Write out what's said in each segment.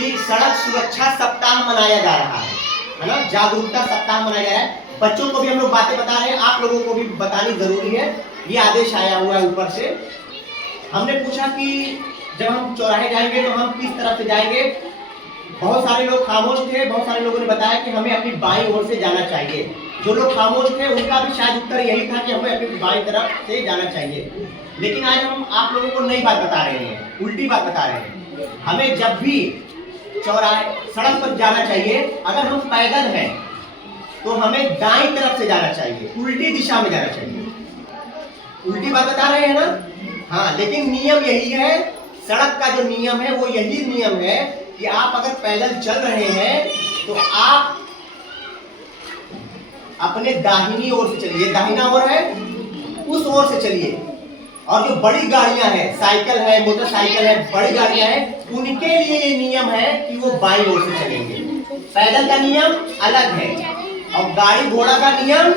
कि सड़क सुरक्षा सप्ताह मनाया जा रहा है ना, जागरूकता सप्ताह मनाया जा रहा है। बच्चों को भी हम लोग बातें बता रहे हैं, आप लोगों को भी बतानी जरूरी है। ये आदेश आया हुआ है ऊपर से। हमने पूछा कि जब हम चौराहे जाएंगे तो हम किस तरफ से जाएंगे। बहुत सारे लोग खामोश थे, बहुत सारे लोगों ने बताया कि हमें अपनी बाईं ओर से जाना चाहिए। जो लोग खामोश थे उनका भी शायद उत्तर यही था कि हमें अपनी बाईं तरफ से जाना चाहिए। लेकिन आज हम आप लोगों को नई बात बता रहे हैं, उल्टी बात बता रहे हैं। हमें जब भी चौराहे सड़क पर जाना चाहिए, अगर हम पैदल हैं तो हमें दाईं तरफ से जाना चाहिए, उल्टी दिशा में जाना चाहिए। उल्टी बात बता रहे हैं ना? हाँ, लेकिन नियम यही है, सड़क का जो नियम है वो यही नियम है कि आप अगर पैदल चल रहे हैं तो आप अपने दाहिनी ओर से चलिए, दाहिना ओर है उस ओर से चलिए। और जो बड़ी गाड़ियां हैं, साइकिल है, मोटरसाइकिल है, बड़ी गाड़ियां हैं, उनके लिए ये नियम है कि वो बाईं ओर से चलेंगे। पैदल का नियम अलग है और गाड़ी घोड़ा का नियम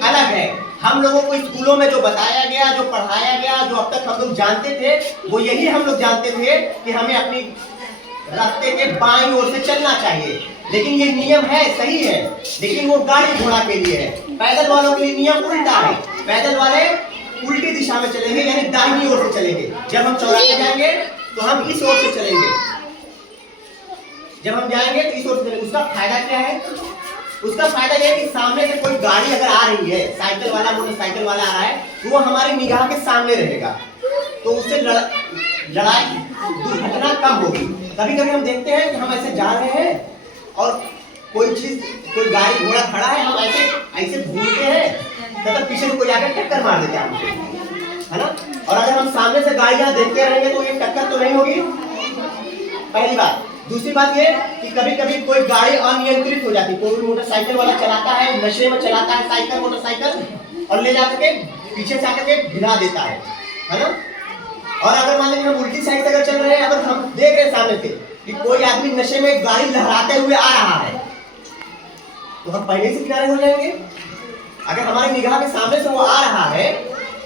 अलग है। हम लोगों को स्कूलों में जो बताया गया, जो पढ़ाया गया, जो अब तक हम लोग जानते थे, वो यही हम लोग जानते थे कि हमें अपनी रास्ते के बाईं ओर से चलना चाहिए। लेकिन ये नियम है, सही है, लेकिन वो गाड़ी घोड़ा के लिए है। पैदल वालों के लिए नियम उल्टा है। पैदल वाले उल्टी दिशा में चलेंगे, यानी दाहिनी ओर से चलेंगे। जब हम चौराहे जाएंगे तो हम इस ओर से चलेंगे, जब हम जाएंगे तो इस ओर से चलेंगे। उसका फायदा क्या है? उसका फायदा यह है कि सामने से कोई गाड़ी अगर आ रही है, साइकिल वाला, मोटरसाइकिल वाला आ रहा है, तो वो हमारी निगाह के सामने रहेगा, तो उससे लड़ाई दुर्घटना कम होगी। कभी कभी हम देखते हैं कि हम ऐसे जा रहे हैं और कोई चीज, कोई गाड़ी घोड़ा खड़ा है, हम ऐसे घूमते हैं तब पीछे से कोई आकर टक्कर मार देता है हमको, है ना? और अगर हम सामने से गाड़ियां देखते रहेंगे तो ये टक्कर तो नहीं होगी, पहली बात। दूसरी बात ये कि कभी कभी कोई गाड़ी अनियंत्रित हो जाती है, कोई मोटरसाइकिल वाला चलाता है, नशे में चलाता है साइकिल मोटरसाइकिल, और ले जाकर के पीछे से आकर के गिरा देता है ना? और अगर मान लीजिए हम उल्टी साइड से अगर चल रहे हैं, अगर हम देख रहे हैं सामने से कि कोई आदमी नशे में गाड़ी लहराते हुए आ रहा है, तो हम पहले से किनारे हो जाएंगे। अगर हमारी निगाह के सामने से वो आ रहा है,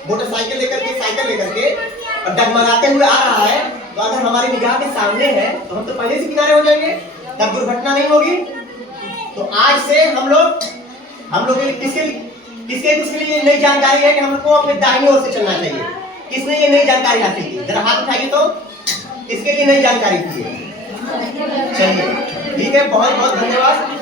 मोटरसाइकिल लेकर के, साइकिल लेकर के, और डगमगाते हुए आ रहा है, तो अगर हमारी निगाह के सामने है तो हम तो पहले से किनारे हो जाएंगे, तब दुर्घटना नहीं होगी। तो आज से हम लोग किसके लिए नई जानकारी है कि हमको अपने दाहिनी ओर से चलना चाहिए। किसने ये नई जानकारी हासिल की? जरा हाथ उठाइए तो किसके लिए नई जानकारी की है? चलिए, ठीक है, बहुत बहुत धन्यवाद।